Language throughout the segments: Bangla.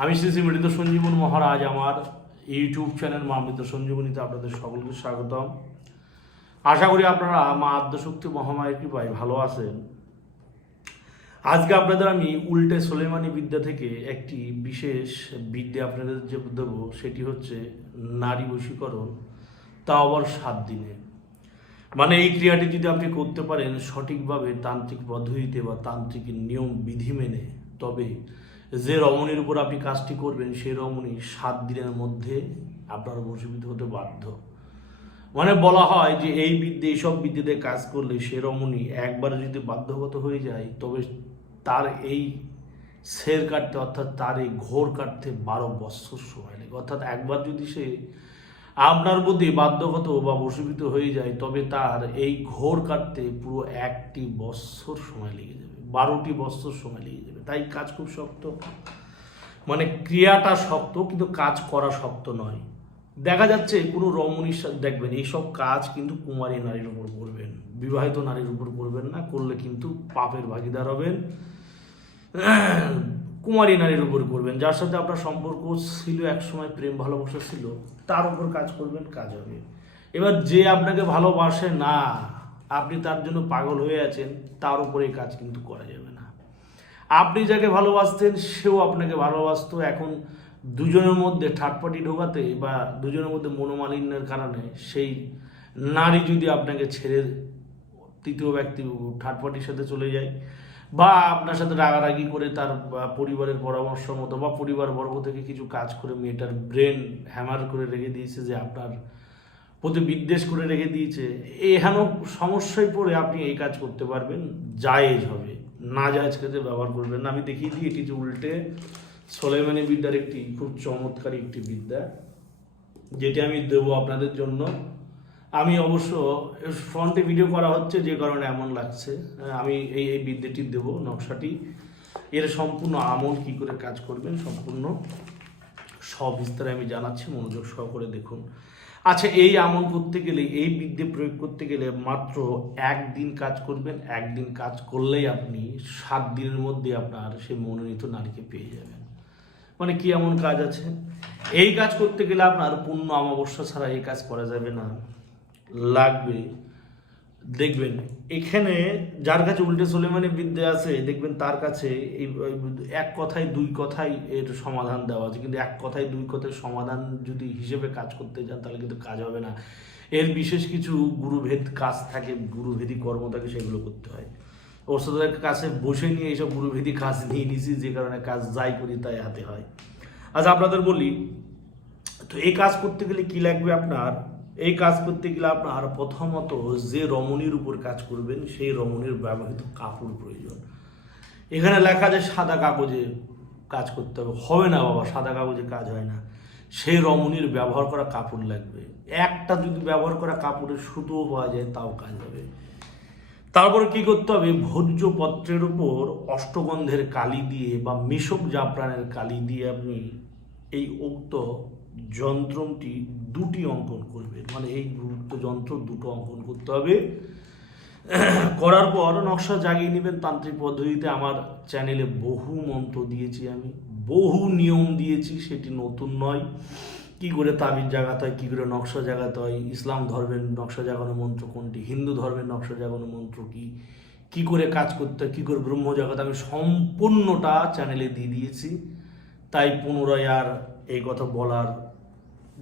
আমি শ্রী শ্রী মৃত সঞ্জীবন মহারাজ, আমার ইউটিউব চ্যানেল মা মৃত সঞ্জীবনীতে আপনাদের সকলকে স্বাগতম। আশা করি আপনারা মা আদ্যশক্তি মহামায়ের কৃপায় ভালো আছেন। আজকে আপনাদের আমি উল্টে সোলেমানি বিদ্যা থেকে একটি বিশেষ বিদ্যা আপনাদের যে দেব, সেটি হচ্ছে নারী বশীকরণ, তা আবার সাত দিনে। মানে এই ক্রিয়াটি যদি আপনি করতে পারেন সঠিকভাবে তান্ত্রিক পদ্ধতিতে বা তান্ত্রিক নিয়ম বিধি মেনে, তবে যে রমণীর উপর আপনি কাজটি করবেন, সেই রমণী সাত দিনের মধ্যে আপনার বশীভূত হতে বাধ্য। মানে বলা হয় যে এই বিদ্যে, এইসব বিদ্যেতে কাজ করলে সে রমণী একবার যদি বাধ্যগত হয়ে যায়, তবে তার এই সের কাটতে, অর্থাৎ তার এই ঘোর কাটতে বারো বৎসর সময় লাগে। অর্থাৎ একবার যদি সে আপনার প্রতি বাধ্যগত বা বশীভূত হয়ে যায়, তবে তার এই ঘোর কাটতে পুরো একটি বৎসর সময় লেগে যাবে বারোটি বৎসর সময় লেগে যাবে। তাই কাজ খুব শক্ত। মানে ক্রিয়াটা শক্ত, কিন্তু কাজ করা শক্ত নয়। দেখা যাচ্ছে কোনো রমণীর সাথে, দেখবেন এইসব কাজ কিন্তু কুমারী নারীর উপর করবেন। বিবাহিত নারীর উপর করবেন না, করলে কিন্তু পাপের ভাগিদার হবেন। কুমারী নারীর উপর করবেন। যার সাথে আপনার সম্পর্ক ছিল, একসময় প্রেম ভালোবাসা ছিল, তার উপর কাজ করবেন, কাজ হবে। এবার যে আপনাকে ভালোবাসে না আপনি তার জন্য পাগল হয়ে আছেন, তার উপরে কাজ কিন্তু করা যাবে না। আপনি যাকে ভালোবাসতেন, সেও আপনাকে ভালোবাসতো। এখন দুজনের মধ্যে ঠাটপাটি ঢোকাতে বা দুজনের মধ্যে মনোমালিন্যের কারণে সেই নারী যদি আপনাকে ছেড়ে তৃতীয় ব্যক্তি ঠাটপাটির সাথে চলে যায় বা আপনার সাথে রাগারাগি করে তার পরিবারের পরামর্শ মতো বা পরিবার বর্গ থেকে কিছু কাজ করে মেয়েটার ব্রেন হ্যামার করে রেখে দিয়েছে যে আপনার প্রতি বিদ্বেষ করে রেখে দিয়েছে। এহেন সমস্যায় পড়ে আপনি এই কাজ করতে পারবেন। জায়েজ হবে। না জায়েজ কাজে ব্যবহার করবেন না। আমি দেখিয়ে দিই, এটি যে উল্টে সোলেমানি বিদ্যার একটি, খুব চমৎকার একটি বিদ্যা, যেটি আমি দেবো আপনাদের জন্য। আমি অবশ্য ফ্রন্টে ভিডিও করা হচ্ছে, যে কারণে এমন লাগছে। আমি এই এই বিদ্যাটি দেবো নকশাটি। এর সম্পূর্ণ আমল কি করে কাজ করবেন, সম্পূর্ণ সবিস্তারে আমি জানাচ্ছি। মনোযোগ সহকারে দেখুন। আচ্ছা এই আমল করতে গেলে, এই বিদ্যে প্রয়োগ করতে গেলে মাত্র একদিন কাজ করবেন, একদিন কাজ করলেই আপনি সাত দিনের মধ্যে আপনার সেই মনোনীত নারীকে পেয়ে যাবেন। মানে কি এমন কাজ আছে? এই কাজ করতে গেলে আপনার পূর্ণ অমাবস্যা ছাড়া এই কাজ করা যাবে না। লাগবে দেখবেন, এখানে যার কাছে উল্টে সোলেমানি বিদ্যা আছে, দেখবেন তার কাছে এই এক কথায় দুই কথাই এর সমাধান দেওয়া আছে। কিন্তু এক কথায় দুই কথায় সমাধান যদি হিসেবে কাজ করতে যান, তাহলে কিন্তু কাজ হবে না। এর বিশেষ কিছু গুরুভেদ কাজ থাকে, গুরুভেদী কর্ম থাকে, সেগুলো করতে হয়। ওষুধের কাছে বসে নিয়ে এইসব গুরুভেদী কাজ নিয়ে নিছি, যে কারণে কাজ যাই করি তাই হাতে হয়। আচ্ছা আপনাদের বলি, তো এই কাজ করতে গেলে কি লাগবে আপনার? এই কাজ করতে গেলে আপনার প্রথমত যে রমণীর উপর কাজ করবেন, সেই রমণীর ব্যবহৃত কাপড় প্রয়োজন। এখানে লেখা যে সাদা কাগজে কাজ করতে হবে। হবে না বাবা, সাদা কাগজে কাজ হয় না। সেই রমণীর ব্যবহার করা কাপড় লাগবে। একটা যদি ব্যবহার করা কাপড়ের সুতোও পাওয়া যায়, তাও কাজ হবে। তারপর কি করতে হবে? ভোজ্য পত্রের উপর অষ্টগন্ধের কালি দিয়ে বা মেশক জাফরানের কালি দিয়ে আপনি এই উক্ত যন্ত্রটি দুটি অঙ্কন করবেন মানে এই যন্ত্র দুটো অঙ্কন করতে হবে। করার পর নকশা জাগিয়ে নেবেন তান্ত্রিক পদ্ধতিতে। আমার চ্যানেলে বহু মন্ত্র দিয়েছি আমি, বহু নিয়ম দিয়েছি, সেটি নতুন নয়। কি করে তাবিজ জাগাতে হয়, কী করে নকশা জাগাতে হয়, ইসলাম ধর্মের নকশা জাগানো মন্ত্র কোনটি, হিন্দু ধর্মের নকশা জাগানো মন্ত্র কি কি করে কাজ করতে হয়, কী করে ব্রহ্ম জাগাতে আমি সম্পূর্ণটা চ্যানেলে দিয়ে দিয়েছি। তাই পুনরায় আর এই কথা বলার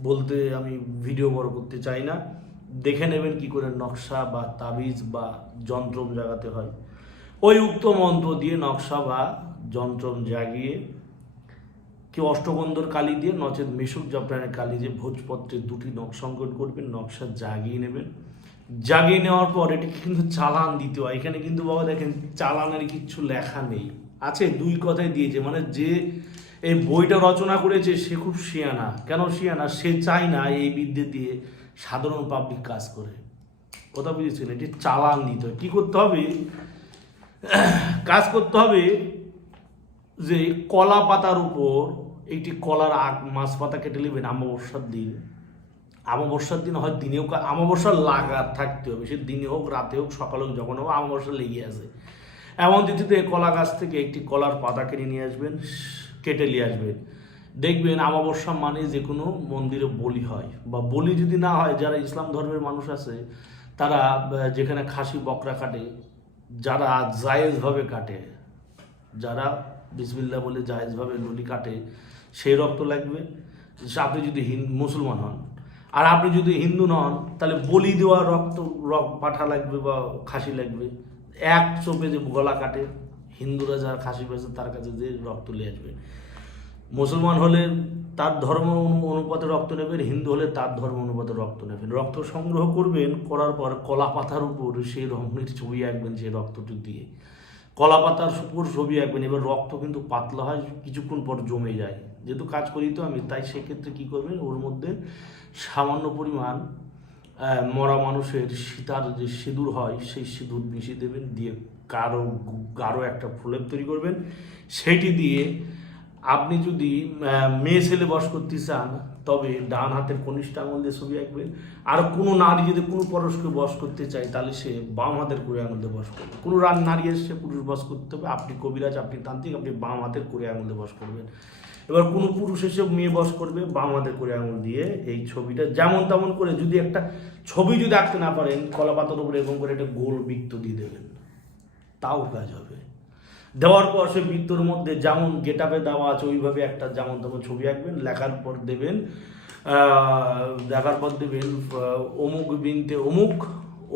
বলতে আমি ভিডিও বড় করতে চাই না। দেখে নেবেন কি করে নকশা বা তাবিজ বা যন্ত্রম জাগাতে হয়। ওই উক্ত মন্ত্র দিয়ে নকশা বা যন্ত্রম জাগিয়ে কেউ অষ্টগন্ধর কালি দিয়ে, নচেত মেশুক জাফরানের কালি দিয়ে ভোজপত্রের দুটি অঙ্কন করবেন, নকশা জাগিয়ে নেবেন। জাগিয়ে নেওয়ার পর এটাকে কিন্তু চালান দিতে হয়। এখানে কিন্তু বাবা দেখেন, চালানের কিচ্ছু লেখা নেই। আছে দুই কথাই দিয়েছে মানে যে এই বইটা রচনা করেছে সে খুব শিয়ানা। কেন শিয়ানা? সে চায় না এই বিদ্যে দিয়ে সাধারণ পাবলিক কাজ করে। কথা বুঝেছেন? এটি চালান দিতে হয় কী করতে হবে? কাজ করতে হবে যে কলা পাতার উপর একটি কলার আগ মাছ পাতা কেটে নেবেন অমাবস্যার দিন। অমাবস্যার দিন হয় দিনে হোক অমাবস্যার লাগা থাকতে হবে। সে দিনে হোক, রাতে হোক, সকালে হোক, যখন হোক, অমাবস্যা লেগে আছে। এমন তিথিতে কলা গাছ থেকে একটি কলার পাতা কিনে নিয়ে আসবেন। কেটে নিয়ে আসবেন দেখবেন আমাবস্যা মানে যে কোনো মন্দিরে বলি হয় বা বলি যদি না হয়, যারা ইসলাম ধর্মের মানুষ আছে, তারা যেখানে খাসি বকরা কাটে, যারা জায়েজভাবে কাটে, যারা বিসমিল্লা বলে জায়েজভাবে নলি কাটে, সেই রক্ত লাগবে। আপনি যদি মুসলমান হন, আর আপনি যদি হিন্দু নন, তাহলে বলি দেওয়া রক্ত রক পাঠা লাগবে বা খাসি লাগবে। এক চোপে যে গলা কাটে হিন্দুরা যারা খাসি পেয়েছে তার কাছে যে রক্ত নিয়ে আসবে। মুসলমান হলে তার ধর্ম অনু- অনুপাতে রক্ত নেবেন, হিন্দু হলে তার ধর্ম অনুপাতে রক্ত নেবেন। রক্ত সংগ্রহ করবেন, করার পর কলা পাতার উপর সেই রঙের ছবি আঁকবেন সেই রক্তটি দিয়ে। কলা পাতার উপর ছবি আঁকবেন, এবার রক্ত কিন্তু পাতলা হয়, কিছুক্ষণ পর জমে যায়। যেহেতু কাজ করি তো আমি, তাই সেক্ষেত্রে কী করবেন? ওর মধ্যে সামান্য পরিমাণ মরা মানুষের সীতার যে সিঁদুর হয়, সেই সিঁদুর মিশিয়ে দেবেন, দিয়ে গাঢ় গাঢ় একটা প্রলেপ তৈরি করবেন। সেটি দিয়ে আপনি যদি মেয়ে ছেলে বস করতে চান, তবে ডান হাতের কনিষ্ঠ আঙুল দিয়ে ছবি আঁকবেন। আর কোনো নারী যদি কোনো পুরুষকে বস করতে চায়, তাহলে সে বাম হাতের করে আঙুল দিয়ে বস করবে। কোনো রান নারী এসছে পুরুষ বস করতে হবে, আপনি কবিরাজ, আপনি তান্ত্রিক, আপনি বাম হাতের করে আঙুল দিয়ে বস করবেন। এবার কোনো পুরুষ এসে মেয়ে বস করবে, বাম হাতের করে আঙুল দিয়ে এই ছবিটা যেমন তেমন করে যদি একটা ছবি যদি আঁকতে না পারেন কলা পাতার উপরে এরকম করে একটা গোল বৃত্ত দিয়ে দেবেন। তাও কাজ হবে। দেওয়ার পর সে বৃত্তর মধ্যে যেমন গেট আপে দেওয়া আছে, ওইভাবে একটা যেমন তেমন ছবি আঁকবেন, লেখার পর দেবেন দেখার পর দেবেন অমুক বিনতে অমুক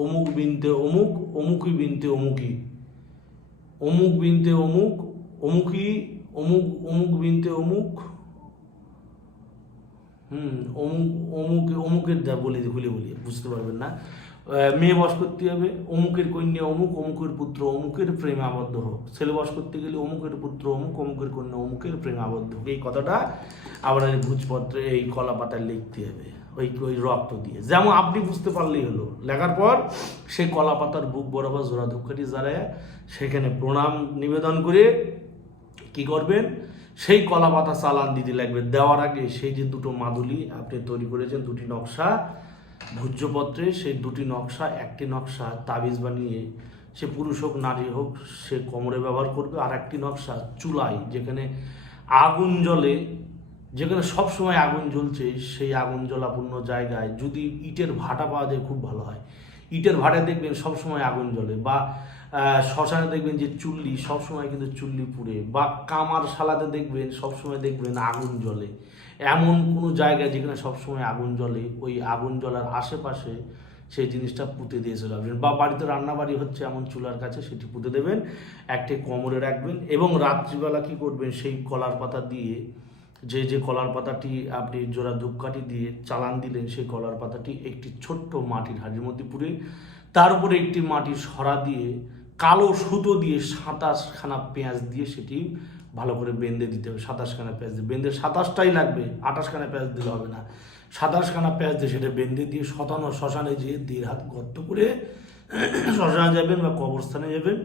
অমুক বিনতে অমুক, অমুকই বিনতে অমুকই, অমুক বিনতে অমুক, অমুকই অমুক অমুক বিনতে অমুক। হুম, অমুক অমুক, অমুকের যা বলে, ভুলে বলি, বুঝতে পারবেন না। মেয়ে বস করতে হবে, অমুকের কন্যা অমুক, অমুকের পুত্র অমুকের প্রেমে আবদ্ধ হোক। ছেলে বস করতে গেলে অমুকের পুত্র অমুক, অমুকের কন্যা অমুকের প্রেমে আবদ্ধ হোক। এই কথাটা আবার ভোজপত্রে, এই কলা পাতায় লিখতে হবে, ওই ওই রক্ত দিয়ে। যেমন আপনি বুঝতে পারলেই হলো। লেখার পর সেই কলা পাতার বুক বরাবর জোড়া ধূপকাঠি জ্বালায় সেখানে প্রণাম নিবেদন করে কি করবেন? সেই কলা পাতা চালান দিতে লাগবে দেওয়ার আগে সেই যে দুটো মাদুলি আপনি তৈরি করেছেন, দুটি নকশা, ভূজ্যপত্রে সেই দুটি নকশা, একটি নকশা তাবিজ বানিয়ে সে পুরুষ হোক, নারী হোক, সে কোমরে ব্যবহার করবে। আর একটি নকশা চুলায় যেখানে আগুন জ্বলে, যেখানে সব সময় আগুন জ্বলছে, সেই আগুন জ্বলাপূর্ণ জায়গায় যদি ইটের ভাটা পাওয়া যায়, খুব ভালো হয়। ইটের ভাটায় দেখবেন সব সময় আগুন জ্বলে বা শ্মশানে দেখবেন যে চুল্লি সব সময় কিন্তু চুল্লি পুড়ে বা কামার শালাতে দেখবেন সবসময় দেখবেন আগুন জ্বলে। এমন কোনো জায়গায় যেখানে সবসময় আগুন জ্বলে, ওই আগুন জ্বলার আশেপাশে সেই জিনিসটা পুঁতে দিয়ে চলে আসবেন বা বাড়িতে রান্নাবাড়ি হচ্ছে এমন চুলার কাছে সেটি পুঁতে দেবেন, একটি কোমরে রাখবেন এবং রাত্রিবেলা কি করবেন সেই কলার পাতা দিয়ে, যে যে কলার পাতাটি আপনি জোড়া ধূপকাঠি দিয়ে চালান দিলেন সেই কলার পাতাটি একটি ছোট্ট মাটির হাড়ির মধ্যে পুরে তার উপরে একটি মাটির সরা দিয়ে কালো সুতো দিয়ে সাতাশখানা পেঁয়াজ দিয়ে সেটি ভালো করে বেঁধে দিতে হবে, সাতাশখানা পেঁয়াজ দিয়ে। বেঁধে সাতাশটাই লাগবে আঠাশখানা পেঁয়াজ দিলে হবে না। সাতাশখানা পেঁয়াজ দিয়ে সেটা বেঁধে দিয়ে শতানো শ্মশানে যেয়ে দেড় হাত গর্ত করে শ্মশানে যাবেন বা কবরস্থানে যাবেন,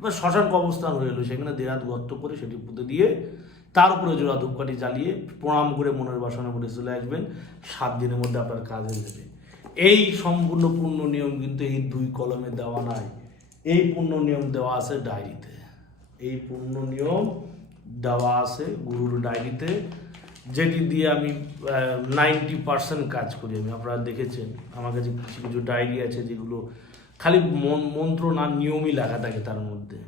বা শ্মশান কবরস্থান হয়ে সেখানে দেড় হাত গর্ত করে সেটি পুঁতে দিয়ে তার উপরে জোড়া ধূপকাঠি জ্বালিয়ে প্রণাম করে মনের বাসনা করে চলে আসবেন। সাত দিনের মধ্যে আপনার কাজ হয়ে যাবে এই সম্পূর্ণ পূর্ণ নিয়ম কিন্তু এই দুই কলমে দেওয়া নাই। এই পূর্ণ নিয়ম দেওয়া আছে ডায়েরিতে। এই পূর্ণ নিয়ম দেওয়া আছে গুরুর ডায়েরিতে, যেটি দিয়ে আমি নাইনটি পার্সেন্ট কাজ করি আমি। আপনারা দেখেছেন, আমার কাছে কিছু কিছু ডায়েরি আছে যেগুলো খালি মন- মন্ত্র না, নিয়মই লেখা থাকে তার মধ্যে।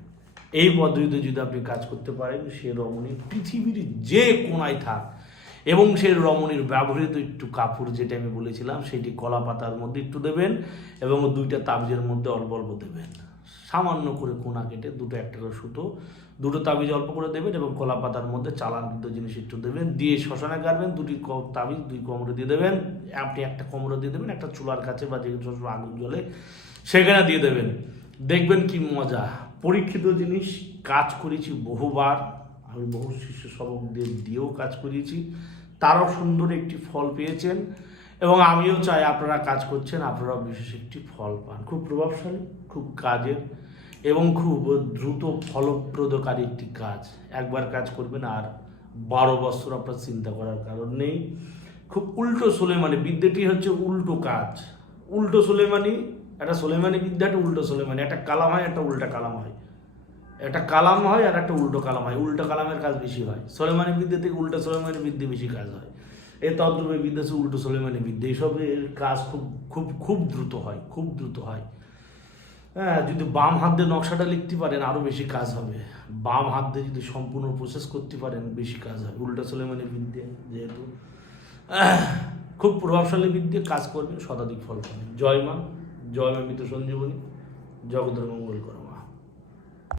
এই পদ্ধতিতে যদি আপনি কাজ করতে পারেন, সে রমণী পৃথিবীর যে কোনায় থাক এবং সেই রমণীর ব্যবহৃত একটু কাপড় যেটা আমি বলেছিলাম, সেটি কলা পাতার মধ্যে একটু দেবেন এবং দুইটা তাবিজের মধ্যে অল্প অল্প দেবেন। সামান্য করে কোনা কেটে দুটো একটা সুতো, দুটো তাবিজ অল্প করে দেবেন এবং কলা পাতার মধ্যে চালানকৃত জিনিস একটু দেবেন। দিয়ে শ্মশানে গাড়বেন, দুটি তাবিজ, দুই কোমরে দিয়ে দেবেন। আপনি একটা কোমরে দিয়ে দেবেন, একটা চুলার কাছে বা সবসময় আগুন জ্বলে সেখানে দিয়ে দেবেন। দেখবেন কি মজা। পরীক্ষিত জিনিস, কাজ করেছি বহুবার। আমি বহু শিশু সবকদের দিয়েও কাজ করিয়েছি। তারও সুন্দর একটি ফল পেয়েছেন এবং আমিও চাই আপনারা কাজ করছেন, আপনারাও বিশেষ একটি ফল পান। খুব প্রভাবশালী। খুব কাজের এবং খুব দ্রুত ফলপ্রদকারী একটি কাজ। একবার কাজ করবেন আর বারো বছর আপনার চিন্তা করার কারণ নেই। খুব উল্টো সোলেমানি, বিদ্যাটি হচ্ছে উল্টো কাজ। উল্টো সোলেমানি, একটা সোলেমানি বিদ্যা, একটা উল্টো সোলেমানি। একটা কালাম হয়, একটা উল্টা কালাম হয়। একটা কালাম হয় আর একটা উল্টো কালাম হয়। উল্টো কালামের কাজ বেশি হয়। সোলেমানি বিদ্যা থেকে উল্টো সোলেমানি বিদ্যে বেশি কাজ হয়। এই তদ্রুপে বিদ্যা উল্টো সোলেমানি বিদ্যা। এইসবের কাজ খুব খুব খুব দ্রুত হয়, খুব দ্রুত হয়। হ্যাঁ যদি বাম হাত দিয়ে নকশাটা লিখতে পারেন আরও বেশি কাজ হবে। বাম হাত দিয়ে যদি সম্পূর্ণ প্রসেস করতে পারেন, বেশি কাজ হবে। উল্টা সোলেমানি বিদ্যে যেহেতু খুব প্রভাবশালী বিদ্যে কাজ করবেন শতাধিক ফল পাবেন জয় মা জয় মা মৃত সঞ্জীবনী জগতের মঙ্গল করো।